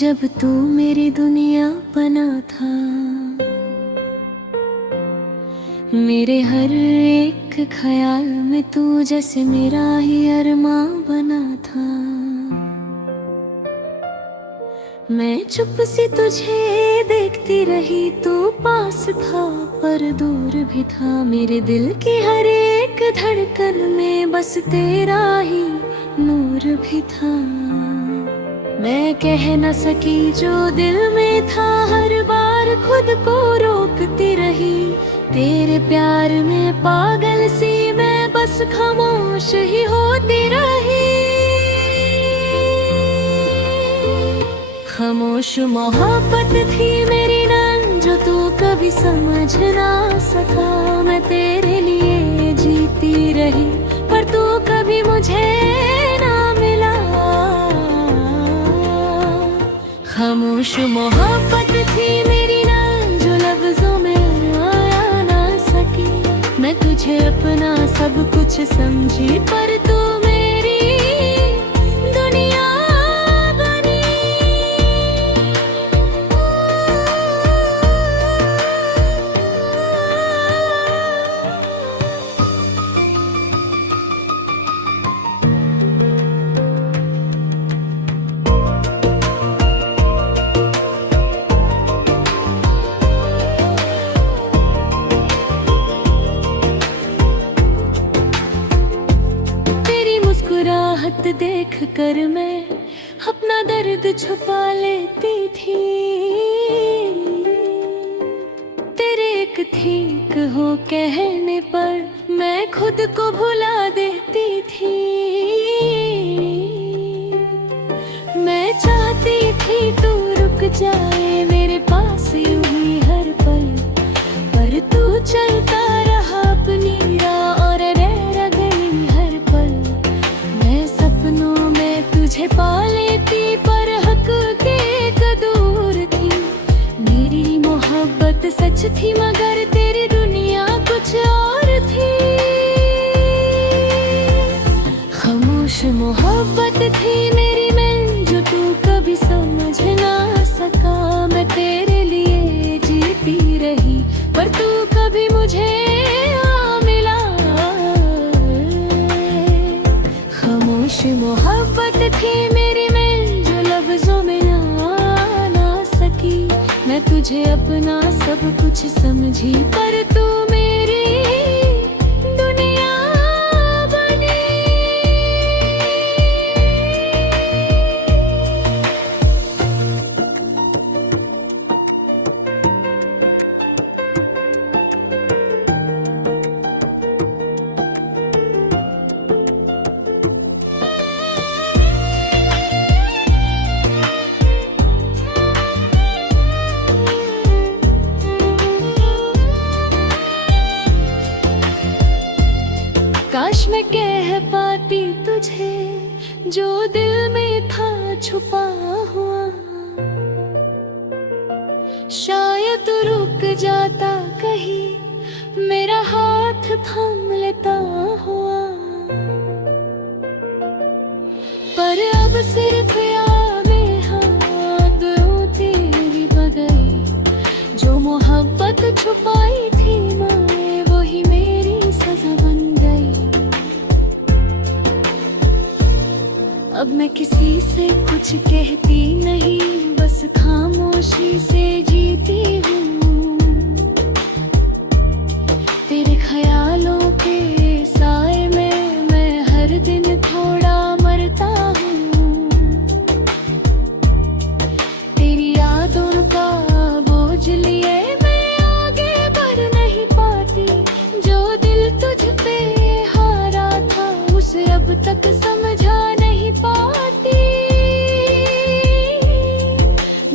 जब तू मेरी दुनिया बना था, मेरे हर एक ख्याल में तू जैसे मेरा ही अरमां बना था। मैं चुप सी तुझे देखती रही, तू पास था पर दूर भी था। मेरे दिल की हर एक धड़कन में बस तेरा ही नूर भी था। मैं कह न सकी जो दिल में था, हर बार खुद को रोकती रही। तेरे प्यार में पागल सी मैं बस खामोश ही होती रही। खामोश मोहब्बत थी मेरी नैन जो तू कभी समझ ना सका। मैं तेरे लिए जीती रही पर तू कभी मुझे ना मिला। खामोश मोहब्बत थी मेरी नैन जो लफ्जों में आया ना सकी। मैं तुझे अपना सब कुछ समझी पर तू मेरी दुनिया बनी। मुस्कुराहट देख कर मैं अपना दर्द छुपा लेती थी। तेरे एक ठीक हो कहने पर मैं खुद को भुला देती थी। मैं चाहती थी तू रुक जाए मेरे पास यूं ही हर पल, पर तू चलता रहा अपनी राह और रह गई हर पल। मैं सपनों में तुझे पा लेती पर हक के दूर थी। मेरी मोहब्बत सच थी मगर तेरी दुनिया कुछ और थी। खामोश मोहब्बत थी मेरी मैं जो तू कभी समझ ना सका। मैं तेरे लिए जीती रही पर तू कभी मुझे ना मिला। खामोश मोहब्बत थी मेरी मैं जो लफ्जों में ना सकी। मैं तुझे अपना सब कुछ समझी पर तू मेरी दुनिया बनी। काश मैं कह पाती तुझे जो दिल में था छुपा हुआ। शायद रुक जाता कहीं मेरा हाथ थाम लेता हुआ। पर अब सिर्फ यादें हाथ तेरी बगई। जो मोहब्बत छुपाई थी मैं वही मेरी सजा बन गई। अब मैं किसी से कुछ कहती नहीं, बस खामोशी से जीती हूँ। तेरे ख्यालों के साए में मैं हर दिन थोड़ा मरता हूँ। तेरी यादों का बोझ लिए मैं आगे बढ़ नहीं पाती। जो दिल तुझ पे हारा था उसे अब तक समझा नहीं पाती।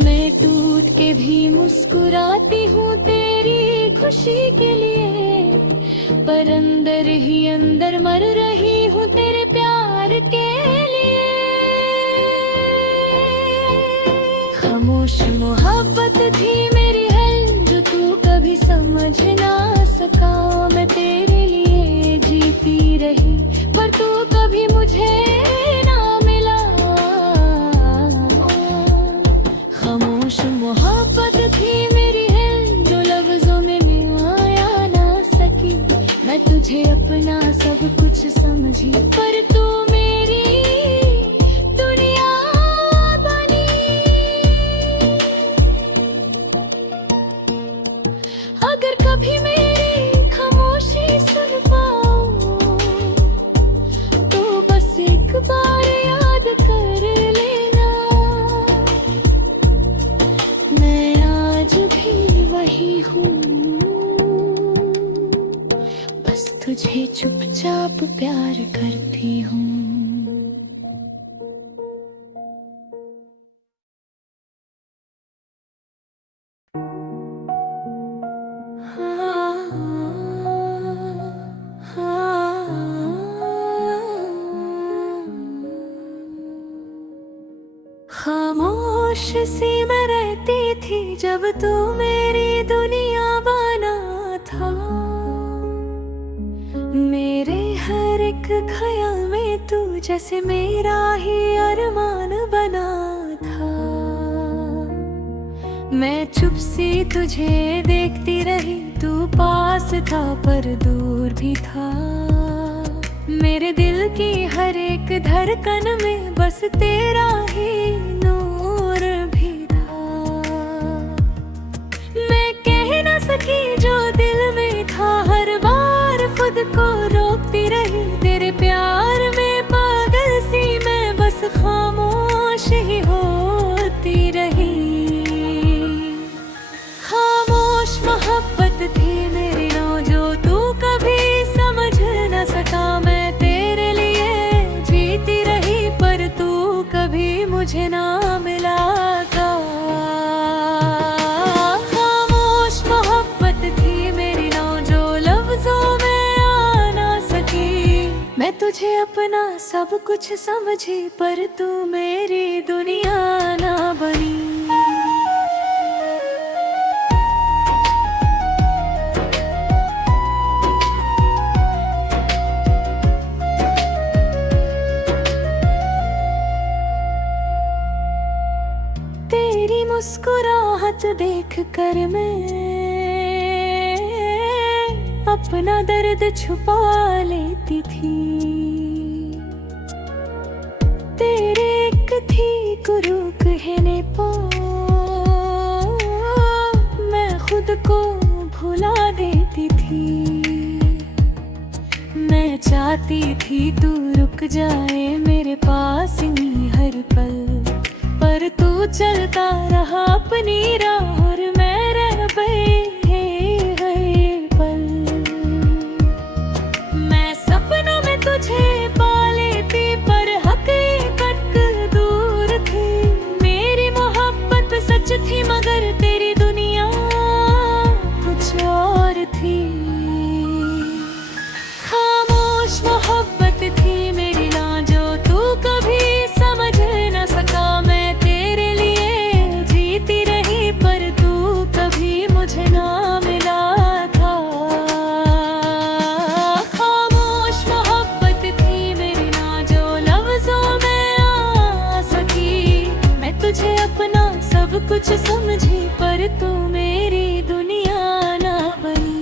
मैं टूट के भी मुस्कुराती हूँ तेरी खुशी के लिए, पर अंदर ही अंदर मर रही हूँ तेरे प्यार के लिए। खामोश मोहब्बत थी मेरी है जो तू कभी समझ ना सका। मैं तेरे लिए जीती रही पर तू कभी मुझे ना मिला। कुछ समझी, पर तू मेरी दुनिया बनी। अगर कभी मेरी खामोशी सुन पाओ तो बस एक बार याद कर लेना, मैं आज भी वही हूँ, बस तुझे चुपचाप प्यार करती हूँ। खामोश सी मैं रहती थी जब तू मेरी दुनिया बना था, मेरे हर एक ख्याल में तू जैसे मेरा ही अरमान बना था। मैं चुप सी तुझे देखती रही, तू पास था पर दूर भी था, मेरे दिल की हर एक धड़कन में बस तेरा ही नूर भी था। मैं कह न सकी जो दिल में था, हर बार खुद को रोकती रही, तेरे प्यार में पागल सी मैं बस खामोश ही होती रही। खामोश मोहब्बत थी मेरी नो जो तू कभी समझ न सका, मैं तेरे लिए जीती रही पर तू कभी मुझे ना मिला था। खामोश मोहब्बत थी मेरी नो जो लफ्जों में आ ना सकी, मैं तुझे अपना सब कुछ समझी पर तू मेरी दुनिया ना बनी। तेरी मुस्कुराहट देख कर मैं अपना दर्द छुपा लेती थी, तेरे एक थी गुरु कहने पो मैं खुद को भुला देती थी। मैं चाहती थी तू रुक जाए मेरे पास ही हर पल, पर तू चलता रहा अपनी राह और मैं रह गई हर पल। मैं सपनों में तुझे पा लेती पर हकीकत दूर थी, मेरी मोहब्बत सच थी मगर तेरी दुनिया कुछ और थी। खामोश मोहब्बत थी मेरी ना जो तू कभी समझ न सका, मैं तेरे लिए जीती रही पर तू कभी मुझे ना मिला था। खामोश मोहब्बत थी मेरी ना जो लफ्जों में आ सकी, मैं तुझे अपना सब कुछ समझी पर तू मेरी दुनिया ना बनी।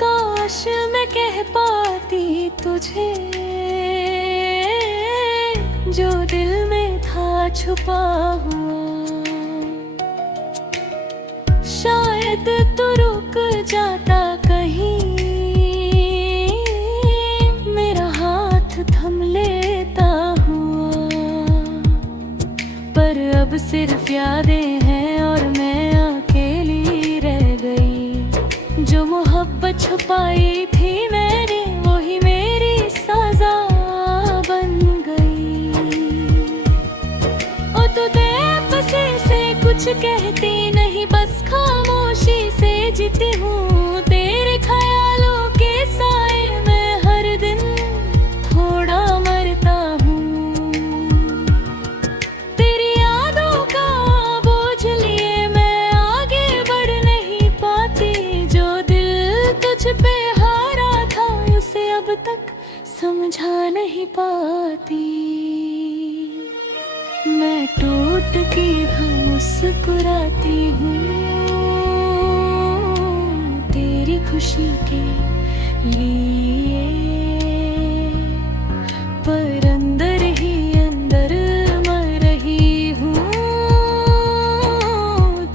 काश मैं कह पाती तुझे जो दिल में था छुपा हुआ, शायद तू रुक जाता कहीं, मेरा हाथ थम लेता हुआ, पर अब सिर्फ यादें हैं और मैं अकेली रह गई। जो मोहब्बत छुपाई थी मैंने वही मेरी सजा बन गई। ओ तू बेबसी से कुछ कहती नहीं, बस खामोशी से जीती हूँ तेरे ख्यालों के साए में हर दिन थोड़ा मरता हूँ। तेरी यादों का बोझ लिए मैं आगे बढ़ नहीं पाती, जो दिल तुझ पे हारा था उसे अब तक समझा नहीं पाती। मैं टूट के मुस्कुराती हूँ तेरी खुशी के लिए, पर अंदर ही अंदर मर रही हूँ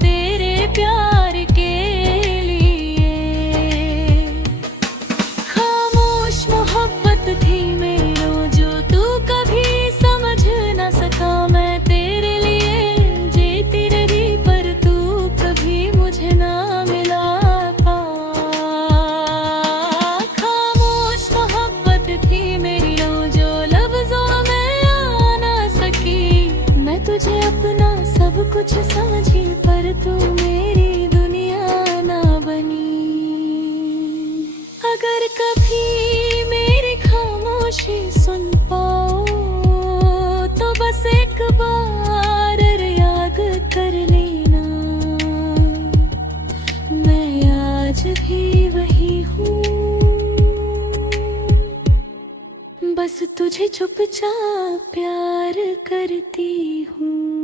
तेरे प्यार के लिए। खामोश मोहब्बत थी मेरी जो तू कभी समझ न सका। मैं तेरे लिए जीती रही पर तू कभी मुझे ना मिला पा। खामोश मोहब्बत थी मेरी जो लफ्जों में आ ना सकी। मैं तुझे अपना सब कुछ समझी पर तू मेरी दुनिया ना बनी। अगर कभी मेरी खामोशी सुन पाओ तो बस एक बार याद कर लेना, मैं आज भी वही हूँ, बस तुझे चुपचाप प्यार करती हूँ।